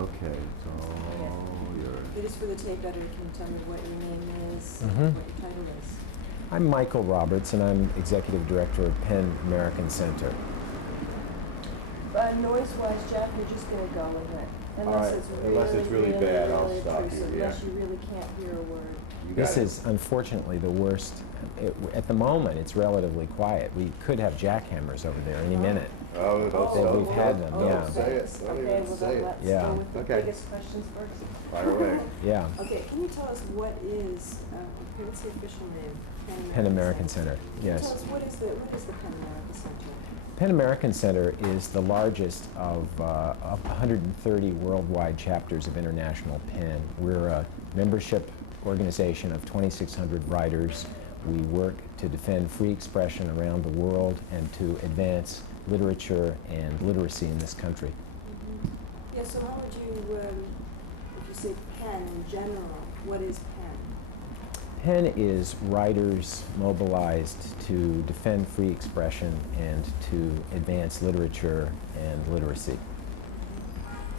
Okay, so you're... It is for the tape editor. Can you tell me what your name is, Mhm. what your title is? I'm Michael Roberts, and I'm Executive Director of PEN American Center. Noise-wise, Jeff, you're just going to go with it. Alright, unless it's really bad, I'll stop you, intrusive, yeah. Unless you really can't hear a word. You This got it. is unfortunately the worst. At the moment, it's relatively quiet. We could have jackhammers over there any minute. Oh, We've had them, don't yeah. say it. Don't Okay, even well say then it. let's Yeah. go with the Okay. biggest questions first. Fire away. Yeah, Okay, can you tell us what is, what's the official name? PEN American Center, Tell yes. us what is the PEN American Center? PEN American Center is the largest of 130 worldwide chapters of International PEN. We're a membership organization of 2,600 writers. We work to defend free expression around the world and to advance literature and literacy in this country. Yeah, so how would you, if you say PEN in general, what is PEN? PEN is writers mobilized to defend free expression and to advance literature and literacy.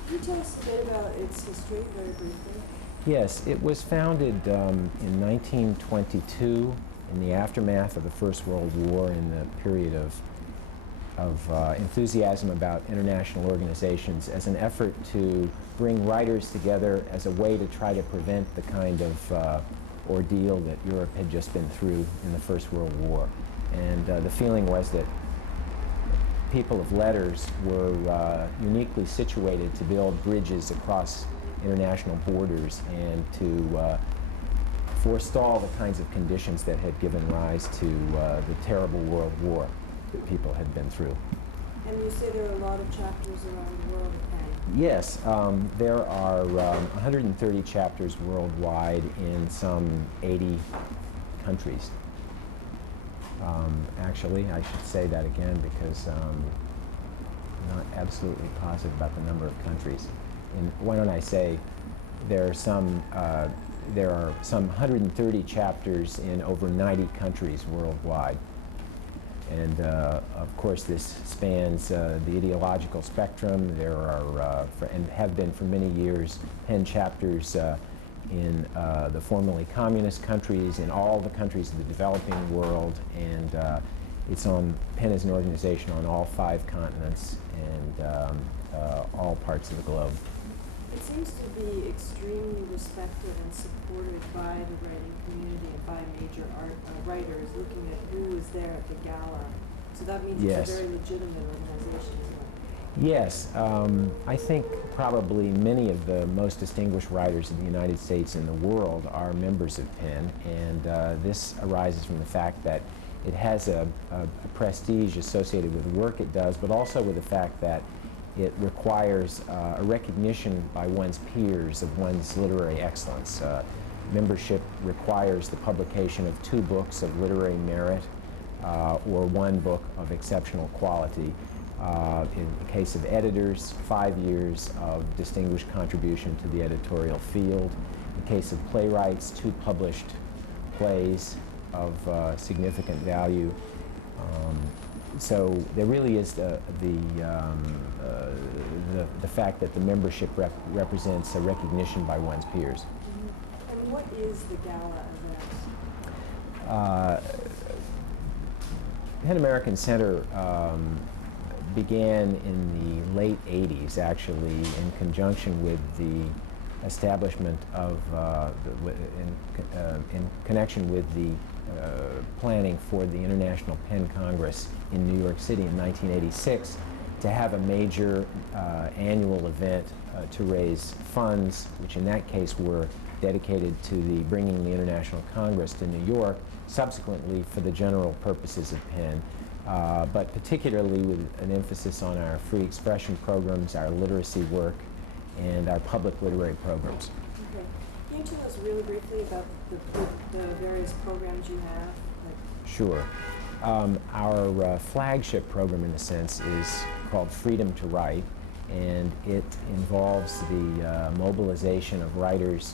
Can you tell us a bit about its history, very briefly? Yes, it was founded in 1922 in the aftermath of the First World War, in the period of enthusiasm about international organizations, as an effort to bring writers together as a way to try to prevent the kind of ordeal that Europe had just been through in the First World War. And the feeling was that people of letters were uniquely situated to build bridges across international borders and to forestall the kinds of conditions that had given rise to the terrible World War that people had been through. And you say there are a lot of chapters around the world of PEN. Yes, there are 130 chapters worldwide in some 80 countries. Actually, I should say that again because I'm not absolutely positive about the number of countries. And why don't I say there are some 130 chapters in over 90 countries worldwide. And of course, this spans the ideological spectrum. There are, and have been for many years, PEN chapters in the formerly communist countries, in all the countries of the developing world, and it's on PEN as an organization on all 5 continents and all parts of the globe. It seems to be extremely respected and supported by the writing community and by major writers, looking at who is there at the gala. So that means Yes. it's a very legitimate organization, isn't it? Yes, I think probably many of the most distinguished writers in the United States and the world are members of PEN, and this arises from the fact that it has a prestige associated with the work it does, but also with the fact that it requires a recognition by one's peers of one's literary excellence. Membership requires the publication of 2 books of literary merit or 1 book of exceptional quality. In the case of editors, 5 years of distinguished contribution to the editorial field. In the case of playwrights, 2 published plays of significant value. So there really is the fact that the membership represents a recognition by one's peers. Mm-hmm. And what is the gala event? PEN American Center began in the late 80s, actually, in conjunction with the establishment of, in connection with the planning for the International PEN Congress in New York City in 1986, to have a major annual event to raise funds, which in that case were dedicated to the bringing the International Congress to New York, subsequently for the general purposes of PEN, but particularly with an emphasis on our free expression programs, our literacy work, and our public literary programs. Okay. Can you tell us really briefly about the various programs you have? Sure. Our flagship program, in a sense, is called Freedom to Write, and it involves the mobilization of writers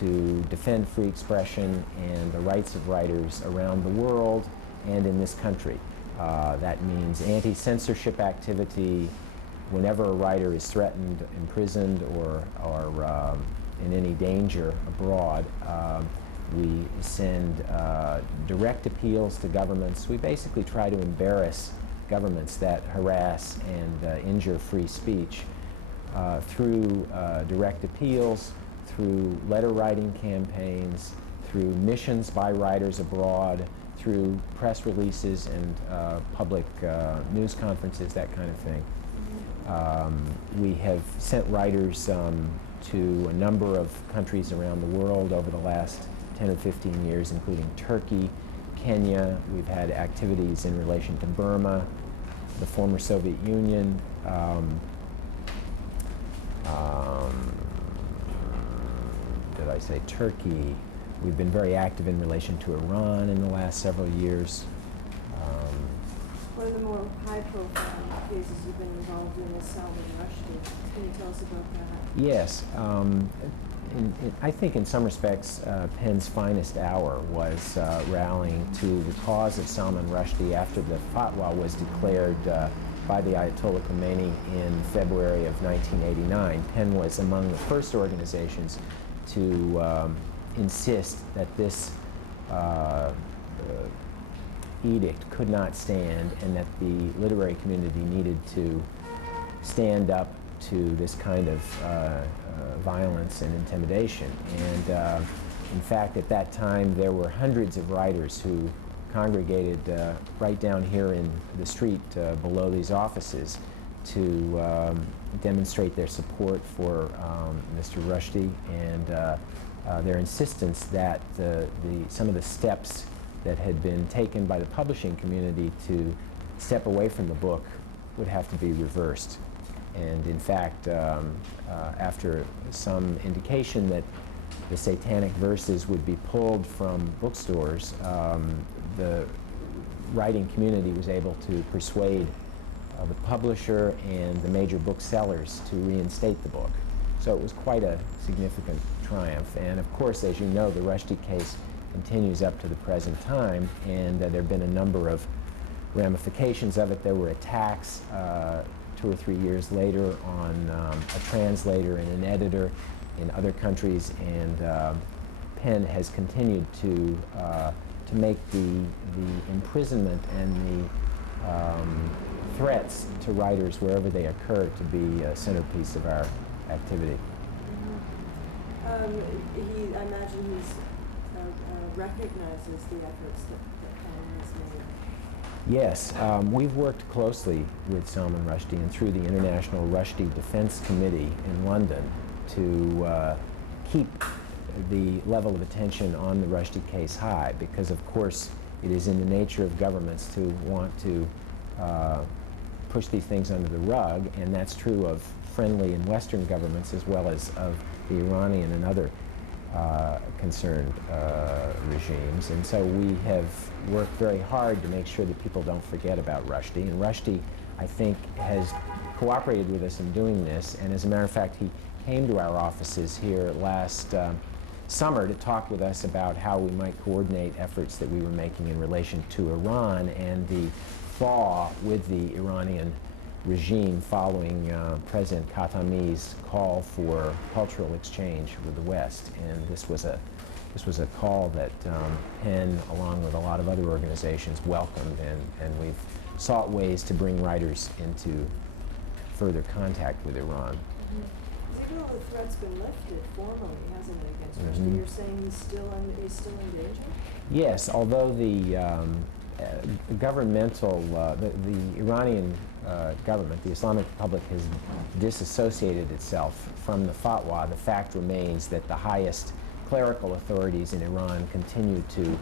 to defend free expression and the rights of writers around the world and in this country. That means anti-censorship activity, whenever a writer is threatened, imprisoned, or in any danger abroad, we send direct appeals to governments. We basically try to embarrass governments that harass and injure free speech through direct appeals, through letter writing campaigns, through missions by writers abroad, through press releases and public news conferences, that kind of thing. We have sent writers to a number of countries around the world over the last 10 or 15 years, including Turkey, Kenya. We've had activities in relation to Burma, the former Soviet Union, did I say Turkey? We've been very active in relation to Iran in the last several years. One of the more high-profile cases you've been involved in is Salman Rushdie. Can you tell us about that? Yes. I think in some respects, Penn's finest hour was rallying to the cause of Salman Rushdie after the fatwa was declared by the Ayatollah Khomeini in February of 1989. Penn was among the first organizations to insist that this edict could not stand and that the literary community needed to stand up to this kind of violence and intimidation. And in fact, at that time, there were hundreds of writers who congregated right down here in the street below these offices to demonstrate their support for Mr. Rushdie and their insistence that some of the steps that had been taken by the publishing community to step away from the book would have to be reversed. And in fact, after some indication that the satanic verses would be pulled from bookstores, the writing community was able to persuade the publisher and the major booksellers to reinstate the book. So it was quite a significant triumph. And of course, as you know, the Rushdie case continues up to the present time, and there have been a number of ramifications of it. There were attacks 2 or 3 years later on a translator and an editor in other countries, and Penn has continued to make the imprisonment and the threats to writers wherever they occur to be a centerpiece of our activity. I imagine he recognizes the efforts that Penn has made. Yes, we've worked closely with Salman Rushdie and through the International Rushdie Defense Committee in London to keep the level of attention on the Rushdie case high, because of course it is in the nature of governments to want to push these things under the rug, and that's true of friendly and Western governments as well as of the Iranian and other concerned regimes. And so we have worked very hard to make sure that people don't forget about Rushdie. And Rushdie, I think, has cooperated with us in doing this. And as a matter of fact, he came to our offices here last summer to talk with us about how we might coordinate efforts that we were making in relation to Iran and the thaw with the Iranian regime following President Khatami's call for cultural exchange with the West. And this was a call that Penn, along with a lot of other organizations, welcomed, and we've sought ways to bring writers into further contact with Iran. Even though the threat's been lifted formally, hasn't it, against Rushdie, you're saying he's still in danger? Yes, although the governmental, the Iranian government, the Islamic Republic, has disassociated itself from the fatwa, the fact remains that the highest clerical authorities in Iran continue to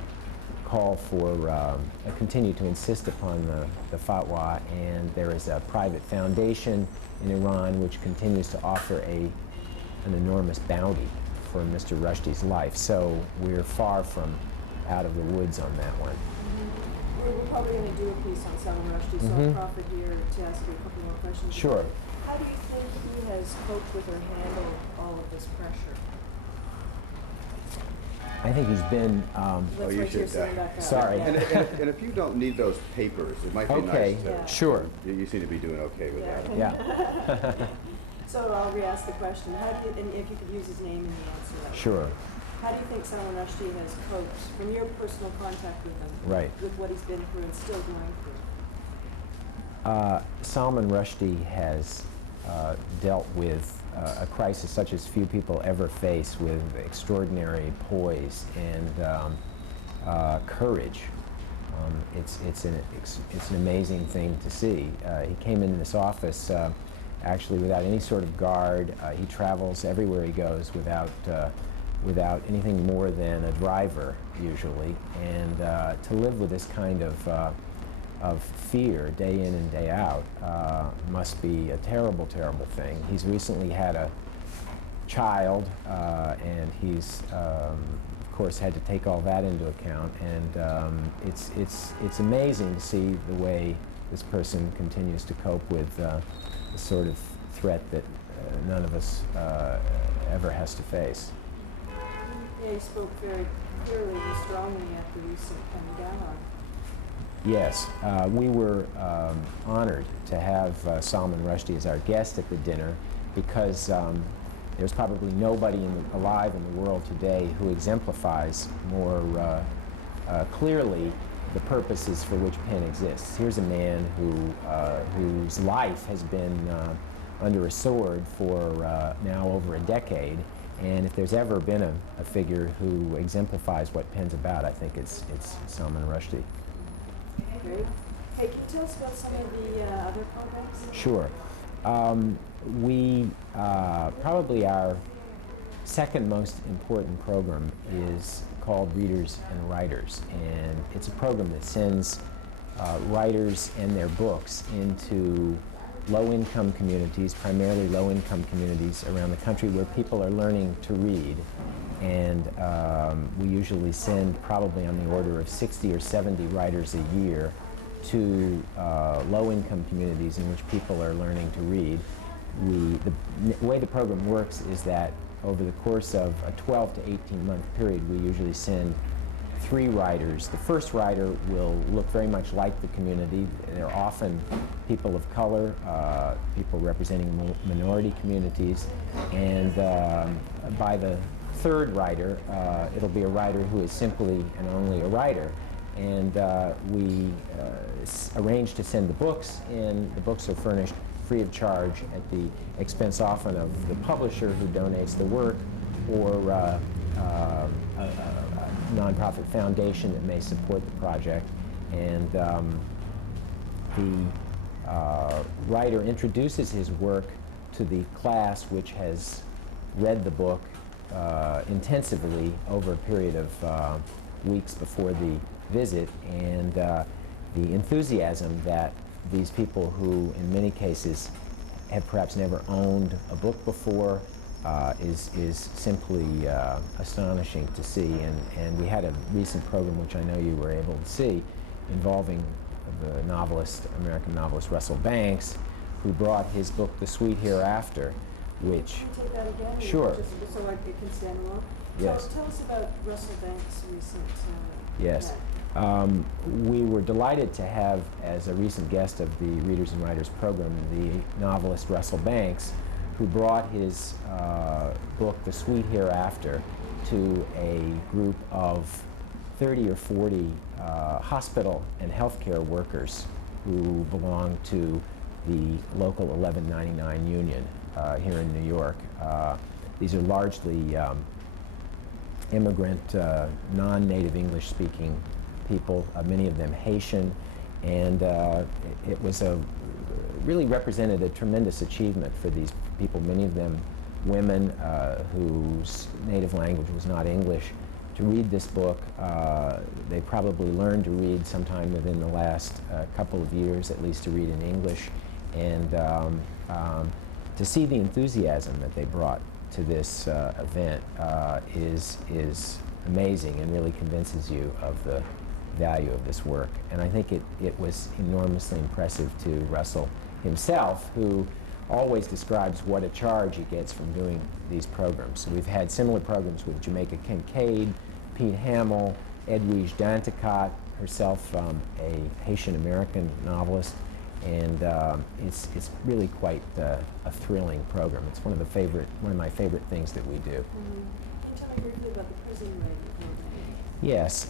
call for, continue to insist upon the fatwa, and there is a private foundation in Iran which continues to offer an enormous bounty for Mr. Rushdie's life. So we're far from out of the woods on that one. We're probably going to do a piece on Salman Rushdie, so I'll profit here to ask you a couple more questions. Sure. How do you think he has coped with or handled all of this pressure? I think he's been, Let's you wait till should, you're sitting back up. sorry. Yeah. And if you don't need those papers, it might be Okay, nice to. Yeah. sure, You seem to be doing okay with that. yeah, So I'll re-ask the question, how do you, and if you could use his name in the answer. sure, How do you think Salman Rushdie has coped, from your personal contact with him? Right. With what he's been through and still going through? Salman Rushdie has dealt with a crisis such as few people ever face, with extraordinary poise and courage. It's an amazing thing to see. He came into this office actually without any sort of guard. He travels everywhere he goes without anything more than a driver, usually, and to live with this kind of fear day in and day out must be a terrible, terrible thing. He's recently had a child, and he's of course had to take all that into account, and it's amazing to see the way this person continues to cope with the sort of threat that none of us ever has to face. Yeah, he spoke very clearly and strongly at the recent gala. Yes, we were honored to have Salman Rushdie as our guest at the dinner, because there's probably nobody alive in the world today who exemplifies more clearly the purposes for which Penn exists. Here's a man whose life has been under a sword for now over a decade, and if there's ever been a figure who exemplifies what Penn's about, I think it's Salman Rushdie. Great. Hey, can you tell us about some of the other programs? Sure. Probably our second most important program is called Readers and Writers, and it's a program that sends writers and their books into low-income communities, primarily low-income communities around the country where people are learning to read. And we usually send probably on the order of 60 or 70 writers a year to low-income communities in which people are learning to read. The way the program works is that over the course of a 12 to 18-month period, we usually send 3 writers. The first writer will look very much like the community. They're often people of color, people representing minority communities, and by the third writer, it'll be a writer who is simply and only a writer. And we arrange to send the books, and the books are furnished free of charge at the expense often of the publisher who donates the work, or a nonprofit foundation that may support the project. And the writer introduces his work to the class, which has read the book intensively over a period of weeks before the visit, and the enthusiasm that these people, who in many cases have perhaps never owned a book before, is simply astonishing to see. And we had a recent program, which I know you were able to see, involving the novelist, American novelist Russell Banks, who brought his book The Sweet Hereafter, which... Can you take that again? Sure. Just so it can stand alone? Yes. Tell us about Russell Banks' recent Yes. event. We were delighted to have as a recent guest of the Readers and Writers program the novelist Russell Banks, who brought his book The Sweet Hereafter to a group of 30 or 40 hospital and healthcare workers who belong to the local 1199 union here in New York. These are largely immigrant, non-native English-speaking people, many of them Haitian, and it was really represented a tremendous achievement for these people, many of them women whose native language was not English, to read this book. They probably learned to read sometime within the last couple of years, at least to read in English, and to see the enthusiasm that they brought to this event is amazing, and really convinces you of the value of this work. And I think it was enormously impressive to Russell himself, who always describes what a charge he gets from doing these programs. So we've had similar programs with Jamaica Kincaid Pete Hamill, Edwige Danticat, herself a Haitian-American novelist, and it's really quite a thrilling program. It's one of my favorite things that we do. Can you tell me briefly about the prison writing program? Yes,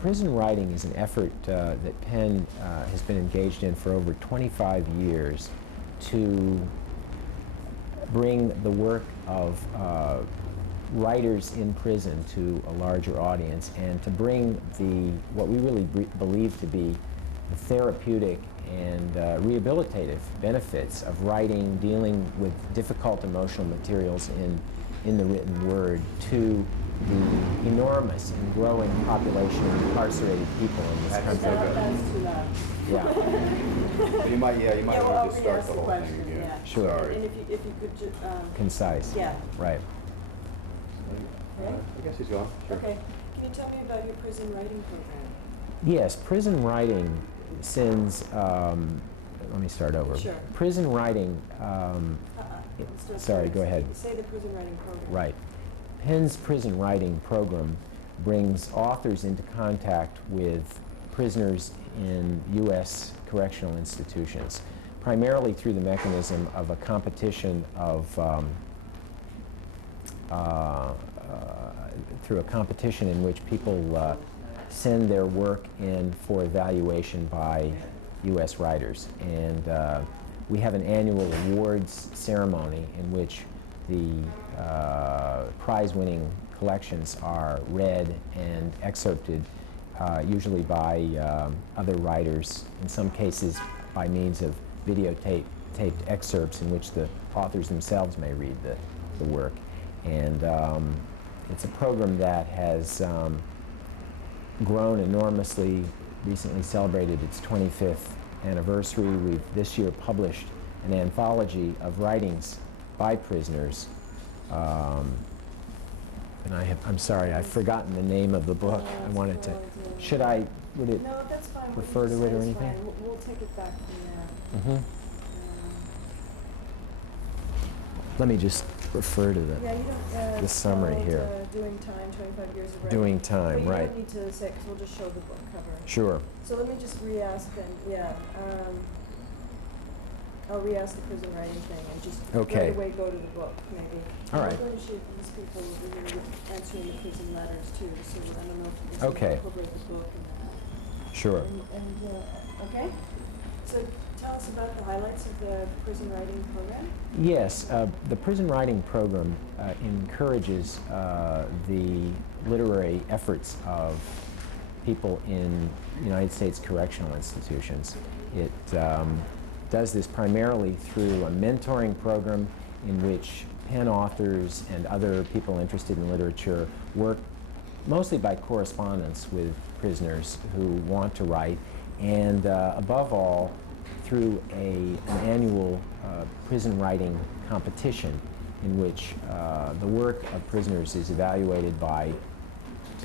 prison writing is an effort that Penn has been engaged in for over 25 years to bring the work of writers in prison to a larger audience, and to bring what we really believe to be the therapeutic and rehabilitative benefits of writing, dealing with difficult emotional materials in the written word, to the enormous and growing population of incarcerated people in this That's country. so That's too loud. Yeah, You might Yeah, want well, to just start re-ask the the whole question, thing again. yeah. Sure. Sorry. And if you could just, concise. yeah. Right. Okay. I guess he's gone, sure. Okay. Can you tell me about your prison writing program? Yes, prison writing sends, let me start over. Sure. Prison writing, Let's do it sorry, first. go ahead. Say the prison writing program. right. Penn's prison writing program brings authors into contact with prisoners in U.S. correctional institutions, primarily through the mechanism of a competition of, through a competition in which people send their work in for evaluation by U.S. writers. And we have an annual awards ceremony in which the prize-winning collections are read and excerpted, usually by other writers, in some cases by means of videotaped excerpts in which the authors themselves may read the work. And it's a program that has grown enormously, recently celebrated its 25th anniversary. We've this year published an anthology of writings by prisoners. And I'm sorry, I've forgotten the name of the book. I wanted to, would it? No, that's fine. What refer you to say it or is anything? fine. We'll take it back from there. Mhm. Let me just refer to Yeah, you don't, the it's summary called, here. Doing Time, 25 Years of Writing. Doing But Time, you right. don't need to say, because we'll just show the book cover. Sure. So let me just re-ask then, yeah, I'll re-ask the prison writing thing and just Okay. right away go to the book, maybe. All right. I'm going to shoot these people over here answering the prison letters too, so I don't know if you Okay. can incorporate the book in that. Sure. Okay, so tell us about the highlights of the prison writing program. Yes, the prison writing program encourages the literary efforts of people in United States correctional institutions. It does this primarily through a mentoring program in which Penn authors and other people interested in literature work mostly by correspondence with prisoners who want to write, and above all, through an annual prison writing competition in which the work of prisoners is evaluated by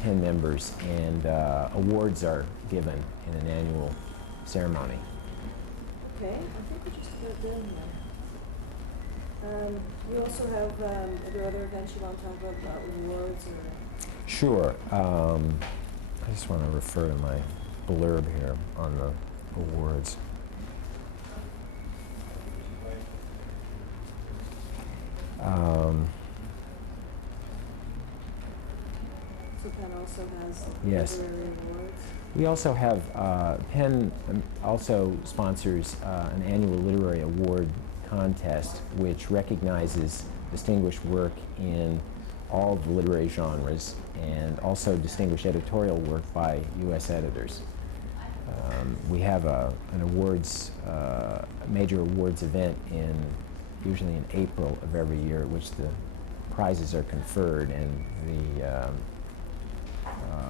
Penn members, and awards are given in an annual ceremony. Okay, I think we just got it done here. You also have, are there other events you want to talk about awards or? Sure. I just want to refer to my blurb here on the awards. So Penn also has Yes. literary awards? We also have, Penn also sponsors an annual literary award contest which recognizes distinguished work in all the literary genres and also distinguished editorial work by U.S. editors. We have an awards, a major awards event usually in April of every year, at which the prizes are conferred and the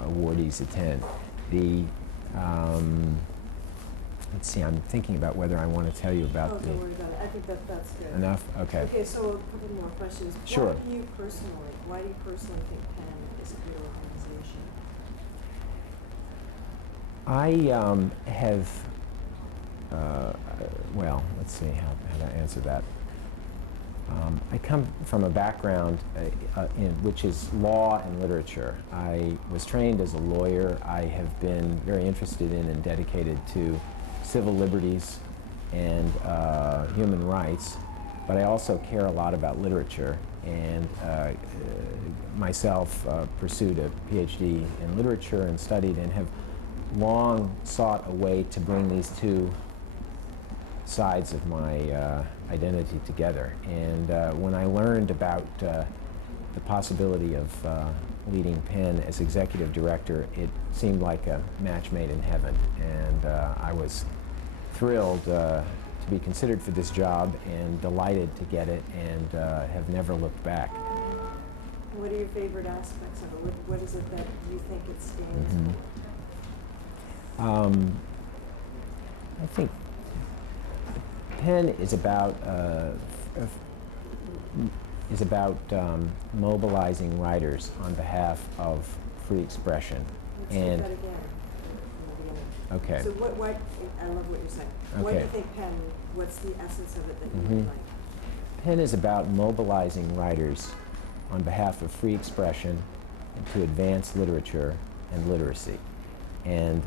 awardees attend. Let's see, I'm thinking about whether I want to tell you about Oh, don't worry about it. I think that's good. enough? Okay. Okay, so a couple more questions. Sure. Why do you personally think Penn is a good organization? I have, well, let's see how to answer that. I come from a background which is law and literature. I was trained as a lawyer. I have been very interested in and dedicated to civil liberties and human rights, but I also care a lot about literature, and myself pursued a PhD in literature and studied and have long sought a way to bring these two sides of my identity together. And when I learned about the possibility of leading Penn as executive director, it seemed like a match made in heaven. And I was thrilled to be considered for this job and delighted to get it, and have never looked back. What are your favorite aspects of it? What is it that you think it stands for? I think Penn is about mobilizing writers on behalf of free expression. Let's do And that again from the beginning. okay, So what, I love what you're saying. What do Okay. you think Penn, what's the essence of it that you Mhm. like? Penn is about mobilizing writers on behalf of free expression and to advance literature and literacy. And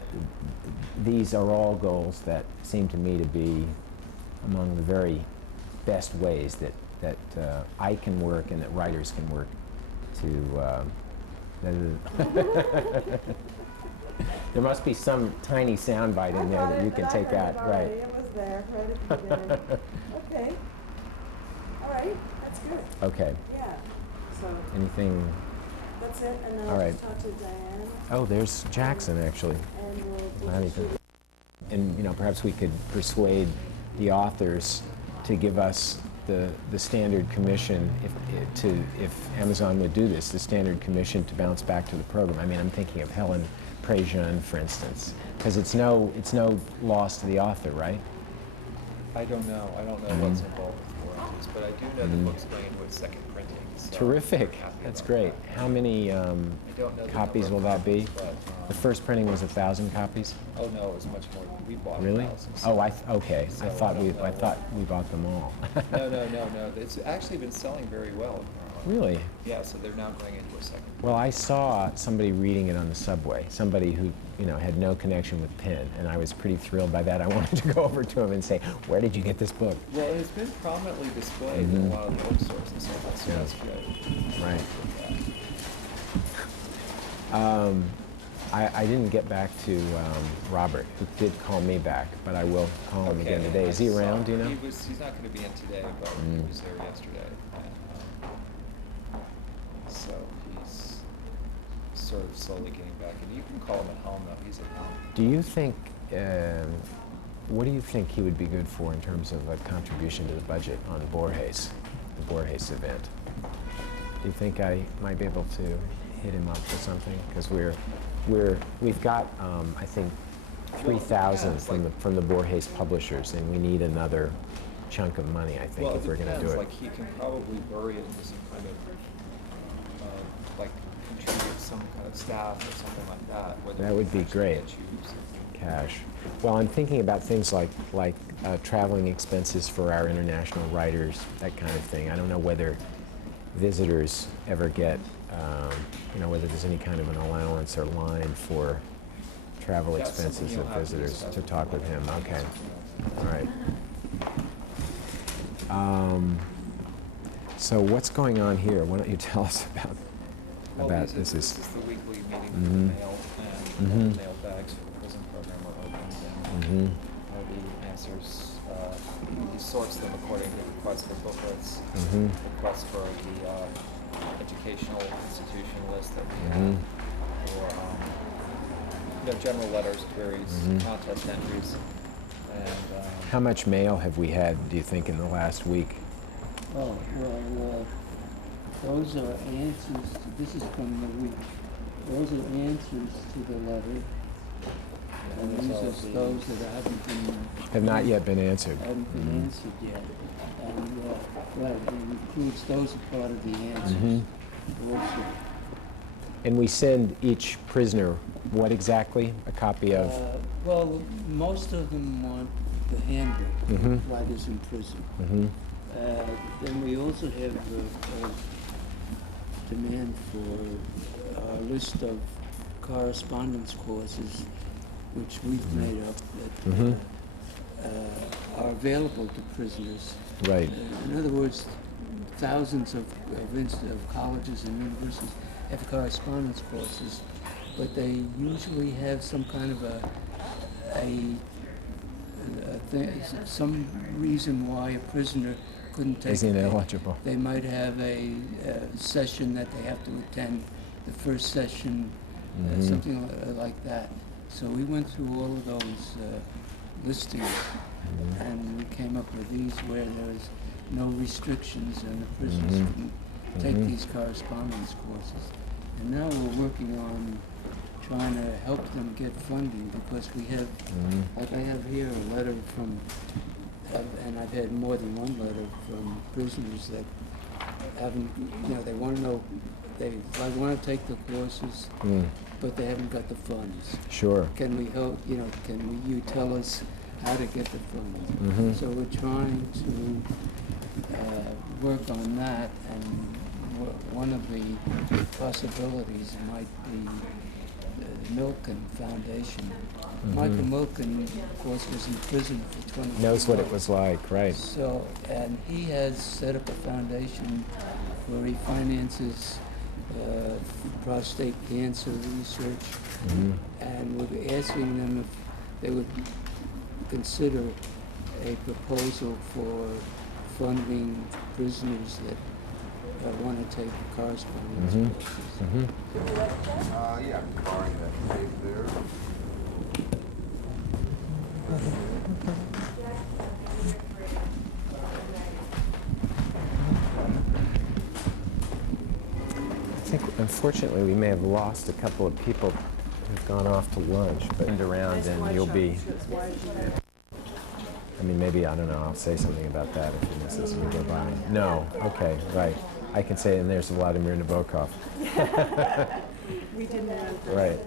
these are all goals that seem to me to be among the very best ways that I can work and that writers can work to. There must be some tiny soundbite in there that you can take out, right? It was there, right at the beginning. Okay. All right, that's good. Okay. Yeah. So Anything? that's it, and then All I'll right. just talk to Diane, Oh, there's Jackson actually. and we'll Glad he just could. shoot And perhaps we could persuade the authors to give us the standard commission if Amazon would do this, the standard commission to bounce back to the program. I mean, I'm thinking of Helen Prejean, for instance, because it's no loss to the author, right? I don't know. I don't know what's involved with royalties, but I do know the book's going into its second printing. So Terrific. we're happy That's about great. that. How many I don't know the copies number will of that be? copies, but, The first printing was 1,000 copies. oh no, it was much more. We bought Really? 1,000. Oh, okay. So I thought don't know I thought we bought them all. No. It's actually been selling very well. Really? Yeah, so they're now going into a second. Well, I saw somebody reading it on the subway, somebody who, had no connection with Penn, and I was pretty thrilled by that. I wanted to go over to him and say, where did you get this book? Well, it's been prominently displayed in a lot of the bookstores and so on, so Yeah. that's good. Right. I didn't get back to Robert, who did call me back, but I will call him again today. Is he I saw- around, do you know? He's not going to be in today, but he was there yesterday. And, so he's sort of slowly getting back. And you can call him at home, though. He's at home. Do you think, what do you think he would be good for in terms of a contribution to the budget on the Borges event? Do you think I might be able to hit him up for something? Because we've got, I think, 3,000 from the Borges publishers, and we need another chunk of money, I think, Well, if we're going to do depends. it. Like, he can probably bury it into some kind of, like, contribute some kind of staff or something like that. whether That we would be actually great. get you Cash. Well, I'm thinking about things like traveling expenses for our international writers, that kind of thing. I don't know whether visitors ever get, whether there's any kind of an allowance or line for travel That's something expenses you'll of have to visitors discuss to with talk the with him. writer. Okay. All right. So what's going on here? Why don't you tell us about Well, this? This is the weekly meeting for Mhm. the mail, and Mhm. mail bags for the prison program are opened, and the answers, he sorts them according to requests for booklets, requests for the educational institution list that we have, or general letters, queries, contest entries, and How much mail have we had, do you think, in the last week? Oh, well, those are answers, this is from the week. Those are answers to the letter. And there's these all are the- those that haven't been. Have not yet been answered. Haven't been answered yet. And, well, it includes, those are part of the answers. Also. And we send each prisoner what exactly? A copy of? Well, most of them want the handbook, writers in prison. Then we also have a demand for a list of correspondence courses, which we've made up, that Mhm. are available to prisoners. Right. In other words, thousands of colleges and universities have correspondence courses, but they usually have some kind of some reason why a prisoner couldn't take Is it. ineligible. They might have a session that they have to attend, the first session, Mhm. something like that. So we went through all of those listings, and we came up with these where there was no restrictions and the prisoners Mhm. couldn't take Mhm. these correspondence courses. And now we're working on trying to help them get funding, because we have, Mhm. like I have here, a letter from, and I've had more than one letter from prisoners that haven't, they want to know, they want to take the courses, Mm. but they haven't got the funds. Sure. Can we help, you tell us how to get the funds? Mhm. So we're trying to work on that, and one of the possibilities might be the Milken Foundation. Michael Milken, of course, was in prison for 20 Knows what it years. was like, right? So, and he has set up a foundation where he finances prostate cancer research, Mhm. and we're asking them if they would consider a proposal for funding prisoners that want to take correspondence Mhm. courses. Mhm. Yeah, I'm borrowing that tape there. I think, unfortunately, we may have lost a couple of people who've gone off to lunch, but around Nice and watch you'll on be, it, shows why you- I mean, maybe, I don't know, I'll say something about that if you miss this and we go by. No, okay, right. I can say, and there's Vladimir Nabokov. We didn't run through. Right.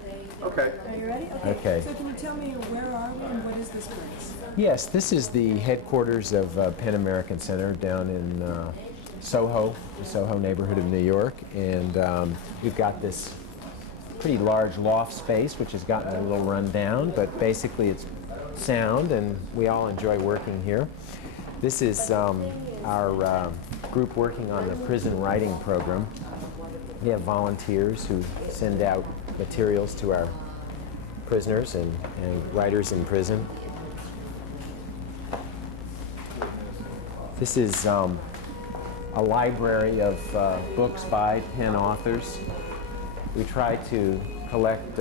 Okay. Are you ready? Okay. So can you tell me where are we and what is this place? Yes, this is the headquarters of Penn American Center down in Soho, the Soho neighborhood of New York. And we've got this pretty large loft space, which has gotten a little run down, but basically it's sound, and we all enjoy working here. This is our group working on the prison writing program. We have volunteers who send out materials to our prisoners and writers in prison. This is a library of books by Penn authors. We try to collect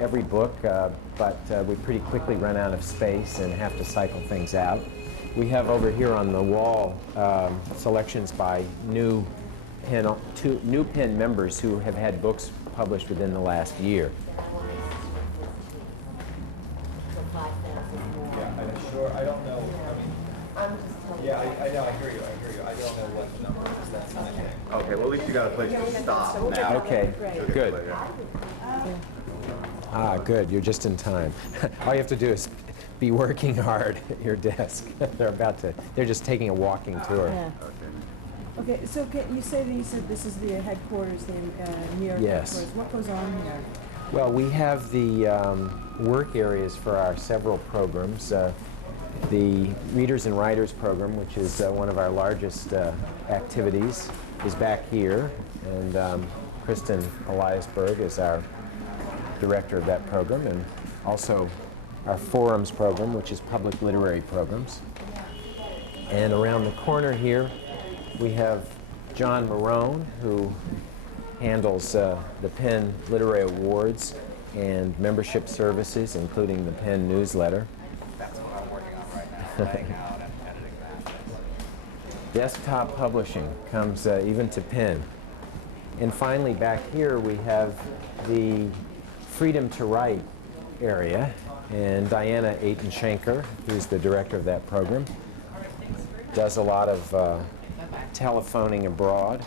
every book, but we pretty quickly run out of space and have to cycle things out. We have over here on the wall selections by new Penn members who have had books published within the last year. Yeah, I'm sure, I don't know, I mean, yeah, I know, I hear you, I don't know what the number is, that's my thing. Okay, well, at least you got a place to stop now. Okay, She'll get good. later. Ah, good, you're just in time. All you have to do is be working hard at your desk. They're just taking a walking tour. Yeah. Okay. Okay, so you said this is the headquarters, the New York Yes. headquarters. What goes on here? Well, we have the work areas for our several programs. The Readers and Writers program, which is one of our largest activities, is back here. And Kristen Eliasberg is our director of that program, and also our Forums program, which is public literary programs. And around the corner here, we have John Marone, who handles the Penn Literary Awards and membership services, including the Penn newsletter. That's what I'm working on right now, laying out and editing that. Desktop publishing comes even to Penn. And finally, back here, we have the Freedom to Write area, and Diana Aitenshanker, who's the director of that program, does a lot of telephoning abroad.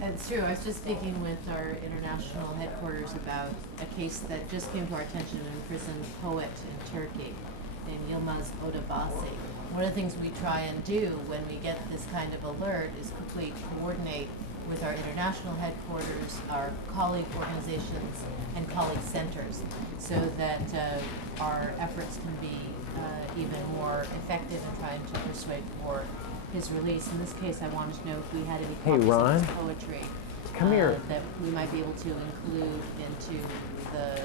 That's true. I was just speaking with our international headquarters about a case that just came to our attention, an imprisoned poet in Turkey named Yilmaz Odabasi. one of the things we try and do when we get this kind of alert is quickly coordinate with our international headquarters, our colleague organizations, and colleague centers, so that our efforts can be even more effective in trying to persuade for his release. In this case, I wanted to know if we had any Hey, copies Ron. of his poetry Come here. that we might be able to include into the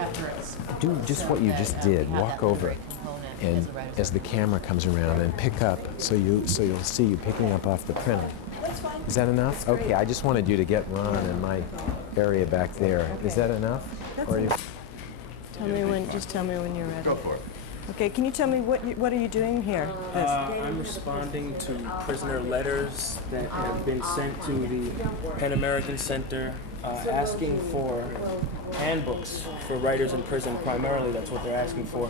efforts. Do just so what you that, just we did. have Walk that over literary component and as a writer's as the camera comes around and pick up, so you'll see you picking up off the printer. That's fine. Is that enough? That's great. Okay, I just wanted you to get Ron in my area back there. Is that enough? That's Or you- enough. Just tell me when you're ready. Go for it. Okay, can you tell me what are you doing here? I'm responding to prisoner letters that have been sent to the Pan American Center asking for handbooks for writers in prison. Primarily, that's what they're asking for.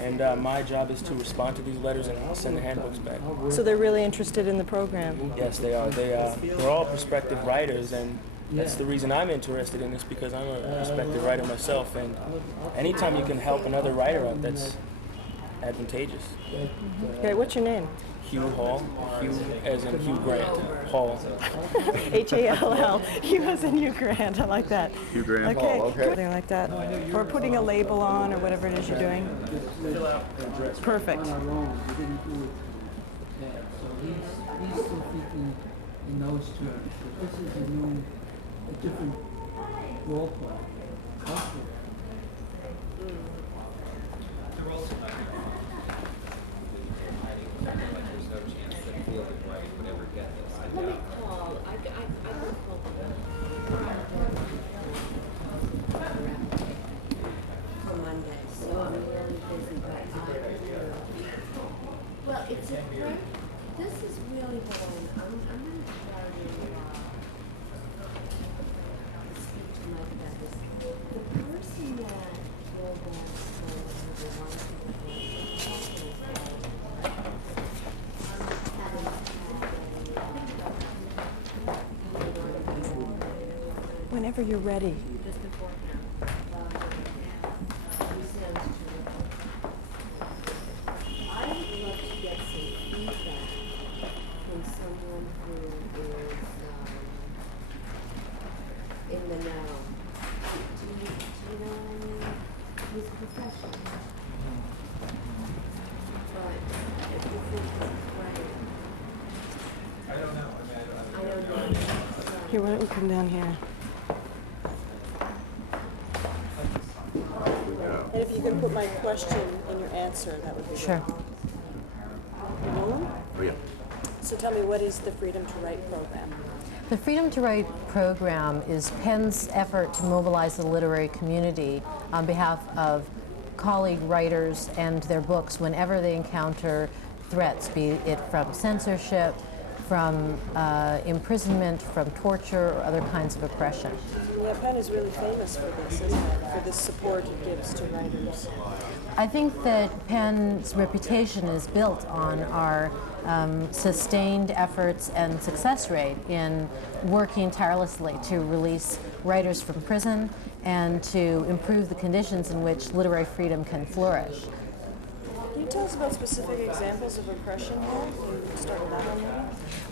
And my job is to respond to these letters and send the handbooks back. So they're really interested in the program. Yes, they are. They're all prospective writers, and that's the reason I'm interested in this, because I'm a prospective writer myself. And anytime you can help another writer out, that's advantageous. Okay, what's your name? Hugh Hall, Hugh as in Hugh Grant, Hall. H-A-L-L. Hugh as in Hugh Grant. I like that. Hugh Grant Okay, Hall, okay. something like that. Or putting a label on, or whatever it is you're doing. Perfect. On our own, we didn't do it there. So he's still thinking in those terms. But this is a different ballpark. Also, Let me call. I can call. For Monday, so I'm really busy, but well, it's a great, this is really going, I'm gonna try to speak to Mike about this. The person that you're going to, the one Whenever you're ready. just beforehand. He sounds terrific. I would love to get some feedback from someone who is in the know. Do you know what I mean? He's a professional. But if you think he's right. I don't know. I don't know. Here, why don't we come down here? And if you can put my question in your answer, that would be Sure. Nolan? Oh, yeah. So tell me, what is the Freedom to Write program? The Freedom to Write program is PEN's effort to mobilize the literary community on behalf of colleague writers and their books whenever they encounter threats, be it from censorship, from imprisonment, from torture, or other kinds of oppression. Yeah, PEN is really famous for this, isn't it? For the support it gives to writers. I think that PEN's reputation is built on our sustained efforts and success rate in working tirelessly to release writers from prison and to improve the conditions in which literary freedom can flourish. Can you tell us about specific examples of oppression here? Can you start with that one, maybe?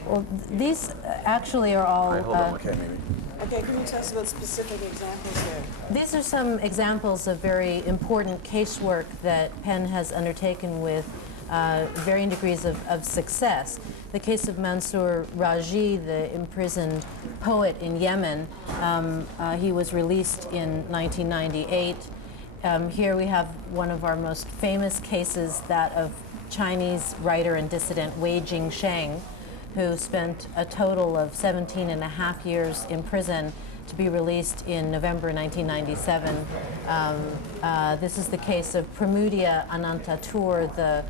Well, these actually are all. Hold on, okay, maybe. Okay, can you tell us about specific examples here? These are some examples of very important casework that PEN has undertaken with varying degrees of success. The case of Mansour Raji, the imprisoned poet in Yemen, he was released in 1998. Here we have one of our most famous cases, that of Chinese writer and dissident Wei Jingsheng, who spent a total of 17 and a half years in prison to be released in November 1997. This is the case of Pramudia Anantatur, the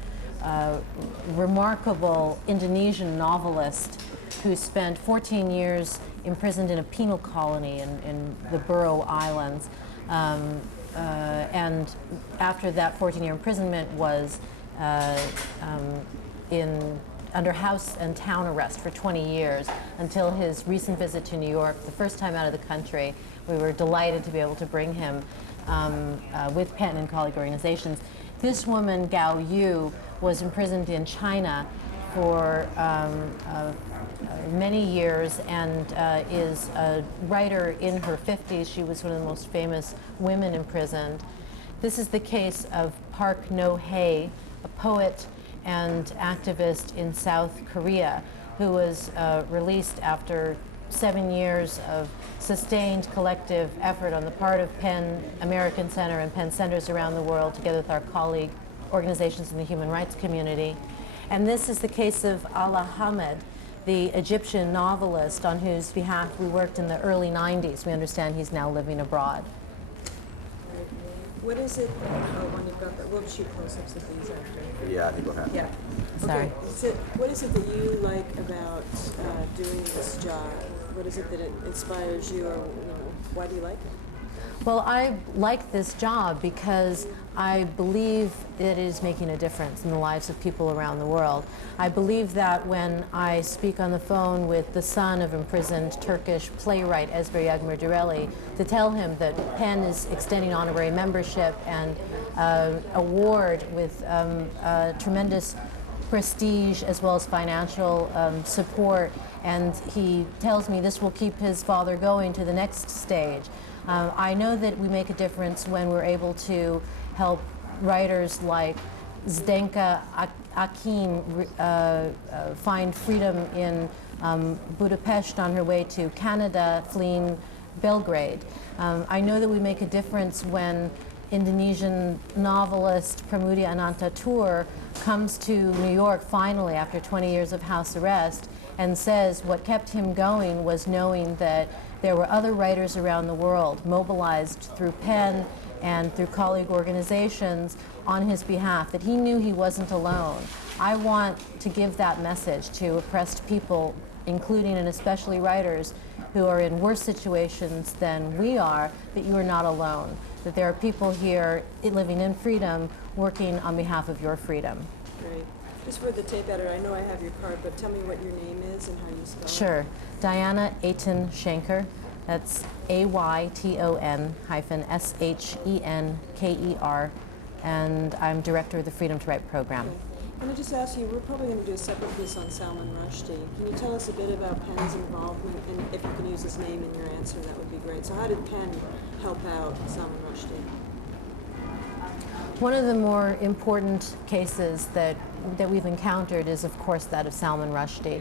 remarkable Indonesian novelist who spent 14 years imprisoned in a penal colony in the Burrow Islands. And after that 14-year imprisonment was under house and town arrest for 20 years until his recent visit to New York, the first time out of the country. We were delighted to be able to bring him with PEN and colleague organizations. This woman, Gao Yu, was imprisoned in China for many years and is a writer in her 50s. She was one of the most famous women imprisoned. This is the case of Park No-hae, a poet and activist in South Korea, who was released after 7 years of sustained collective effort on the part of PEN American Center and PEN Centers around the world, together with our colleague organizations in the human rights community. And this is the case of Alaa Hamed, the Egyptian novelist on whose behalf we worked in the early 90s. We understand he's now living abroad. What is it, when you've got that, we'll shoot close-ups of these after. Yeah, I think we'll have. Yeah. Sorry. Okay. So what is it that you like about doing this job? What is it that it inspires you, or why do you like it? Well, I like this job because I believe it is making a difference in the lives of people around the world. I believe that when I speak on the phone with the son of imprisoned Turkish playwright Ezber Yagmur to tell him that PEN is extending honorary membership and award with tremendous prestige as well as financial support, and he tells me this will keep his father going to the next stage. I know that we make a difference when we're able to help writers like Zdenka Akin find freedom in Budapest on her way to Canada, fleeing Belgrade. I know that we make a difference when Indonesian novelist Pramudia Anantatur comes to New York finally after 20 years of house arrest and says what kept him going was knowing that there were other writers around the world mobilized through PEN and through colleague organizations on his behalf, that he knew he wasn't alone. I want to give that message to oppressed people, including and especially writers who are in worse situations than we are, that you are not alone, that there are people here living in freedom working on behalf of your freedom. Great. Just for the tape editor, I know I have your card, but tell me what your name is and how you spell it. Sure. Diana Ayton Shenker. That's AYTON-SHENKER. And I'm director of the Freedom to Write program. Okay. Let me just ask you, we're probably going to do a separate piece on Salman Rushdie. Can you tell us a bit about PEN's involvement? And if you can use his name in your answer, that would be great. So how did PEN help out Salman Rushdie? One of the more important cases that we've encountered is, of course, that of Salman Rushdie.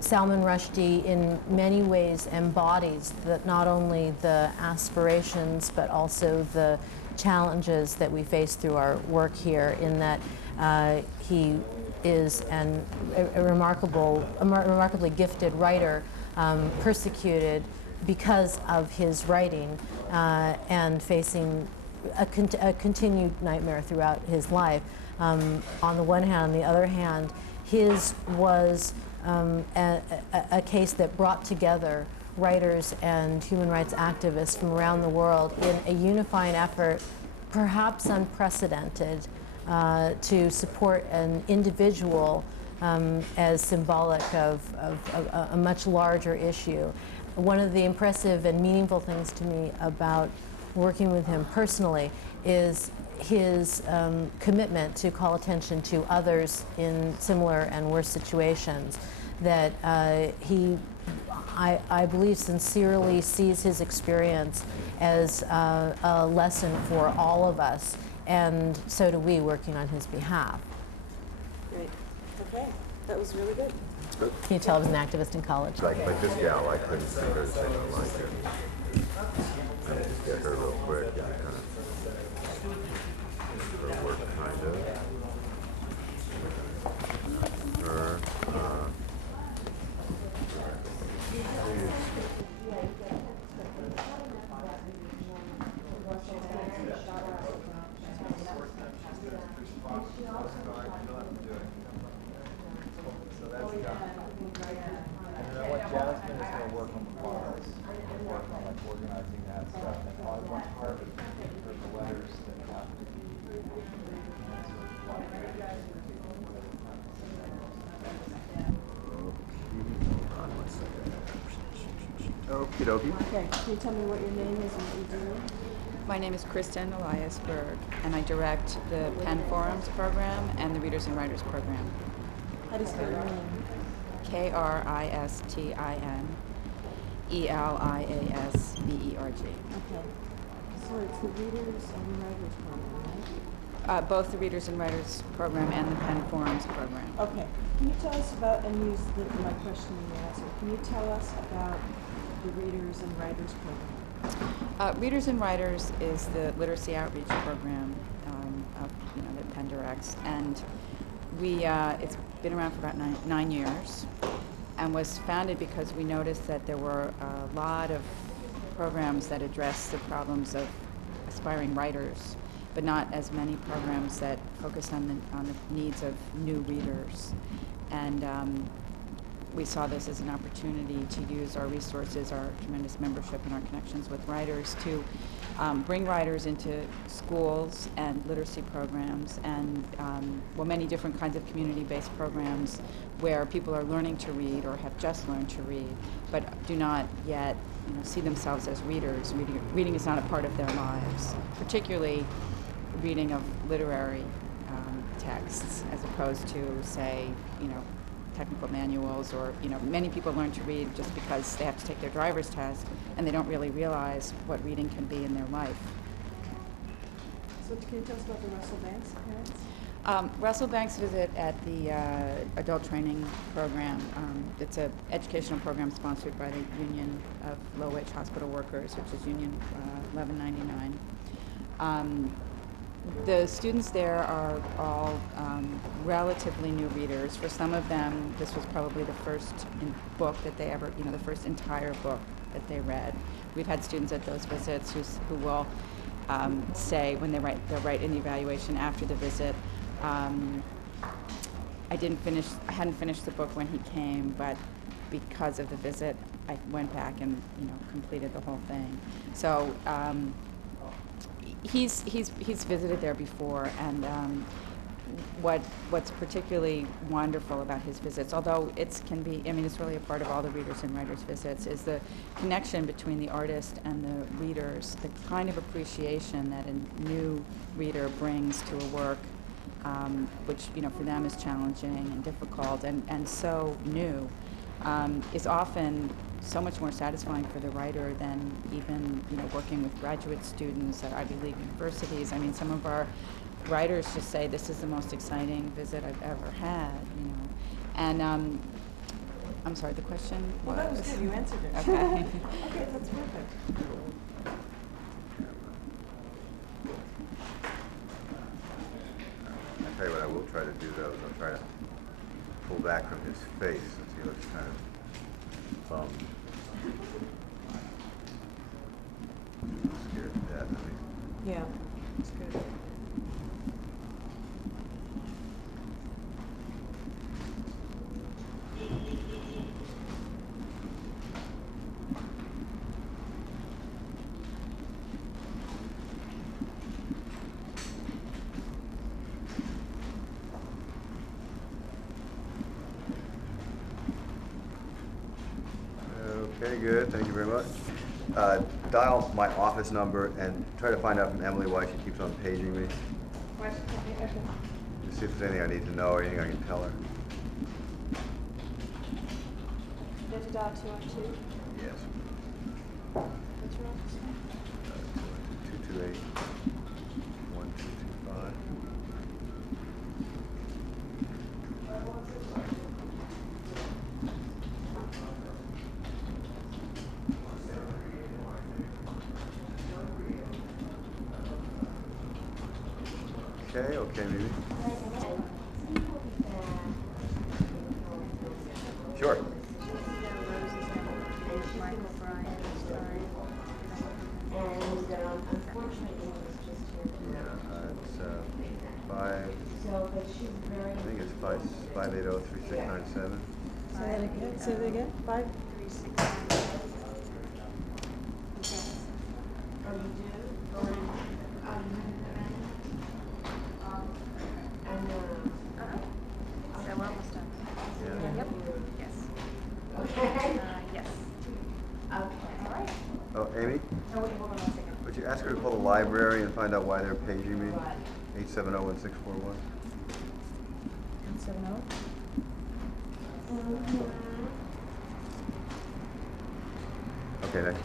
Salman Rushdie in many ways embodies not only the aspirations but also the challenges that we face through our work here, in that he is a remarkably gifted writer, persecuted because of his writing and facing a continued nightmare throughout his life. On the one hand, on the other hand, his was a case that brought together writers and human rights activists from around the world in a unifying effort, perhaps unprecedented, to support an individual as symbolic of a much larger issue. One of the impressive and meaningful things to me about working with him personally is his commitment to call attention to others in similar and worse situations, that I believe sincerely sees his experience as a lesson for all of us, and so do we working on his behalf. Great. Okay. That was really good. Can you tell I was an activist in college? Like this gal, I couldn't see her saying I like her. I just get her real quick and kind of her work kind of. Her, Jasmine is going to work on the files and work on like organizing that stuff. And one part of the letters that have to be okie dokie. Okay. Can you tell me what your name is and what you do? My name is Kristen Eliasberg, and I direct the Penn Forums program and the Readers and Writers program. How do you spell your name? Kristin Eliasberg. Okay. So it's the Readers and Writers program, right? Both the Readers and Writers program and the Penn Forums program. Okay. Can you tell us about, and use my question in your answer, can you tell us about the Readers and Writers program? Readers and Writers is the literacy outreach program that Penn directs, and it's been around for about nine years, and was founded because we noticed that there were a lot of programs that address the problems of aspiring writers, but not as many programs that focus on the needs of new readers. And we saw this as an opportunity to use our resources, our tremendous membership and our connections with writers to bring writers into schools and literacy programs and many different kinds of community-based programs where people are learning to read or have just learned to read, but do not yet see themselves as readers. Reading is not a part of their lives, particularly reading of literary texts as opposed to, say, technical manuals, or many people learn to read just because they have to take their driver's test and they don't really realize what reading can be in their life. So can you tell us about the Russell Banks parents? Russell Banks visit at the adult training program. It's an educational program sponsored by the Union of Low-Wage Hospital Workers, which is Union 1199. The students there are all relatively new readers. For some of them, this was probably the first book that they ever, the first entire book that they read. We've had students at those visits who will say, when they write in the evaluation after the visit, I hadn't finished the book when he came, but because of the visit, I went back and completed the whole thing. So. He's visited there before, and what's particularly wonderful about his visits, although it's really a part of all the Readers and Writers visits, is the connection between the artist and the readers, the kind of appreciation that a new reader brings to a work, which for them is challenging and difficult and so new, is often so much more satisfying for the writer than even working with graduate students at Ivy League universities. I mean, some of our writers just say this is the most exciting visit I've ever had. And I'm sorry, the question was. Well, that was good. You answered it. Okay. Okay, that's perfect. I'll tell you what I will try to do, though, is I'll try to pull back from his face since he looks kind of bummed. Scared to death. Yeah, that's good. Okay, good. Thank you very much. Dial my office number and try to find out from Emily why she keeps on paging me. Just see if there's anything I need to know or anything I can tell her. You have to dial 212? Yes. What's your office number? 228-1225. Okay, maybe. Sure. Michael Bryan story. And unfortunately, it was just here. Yeah, it's 5. So, but she's very. I think it's 580-3697. Say that again. Say that again. 536. Oh, you do? Or, So we're almost done. Yeah. Yep. Yes. Okay. Yes. Okay. All right. Oh, Amy, Oh, wait, hold on one second. would you ask her to pull the live library and find out why they're paging me? 870-1641. 170? Okay, next.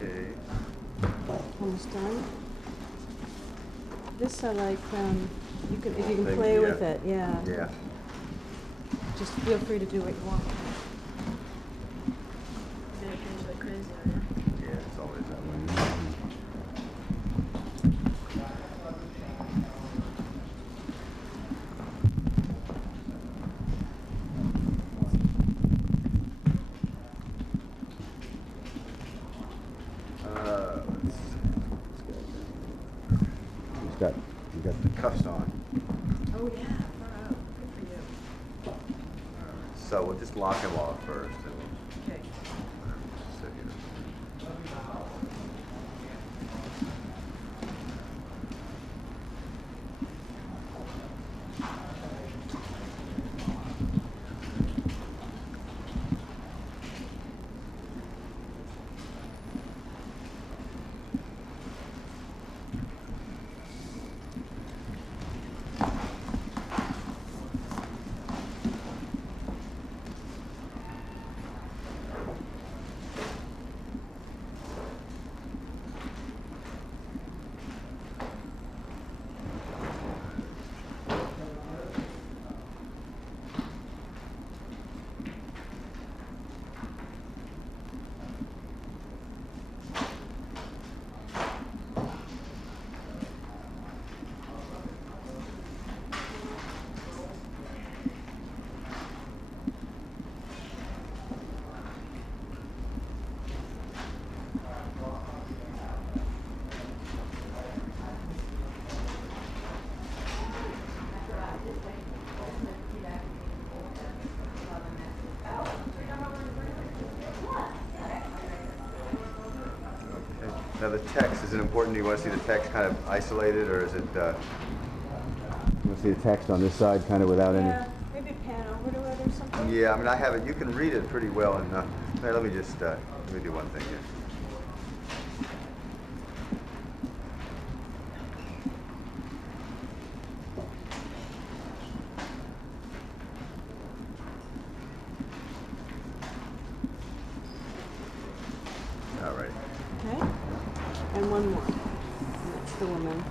Okay. Almost done. This I like, you can, if you can Thank play you, with yeah. it, yeah. Yeah. Just feel free to do what you want. Yeah, it's always that way. You got the cuffs on. Oh, yeah, wow, good for you. So we'll just lock him off first. And we'll Okay. sit here. Now the text, is it important? Do you want to see the text kind of isolated, or is it, you want to see the text on this side kind of without any? Yeah, maybe pan over to it or something? Yeah, I mean, I have it, you can read it pretty well, and let me just, let me do one thing here. All right. Okay, and one more. And that's the woman.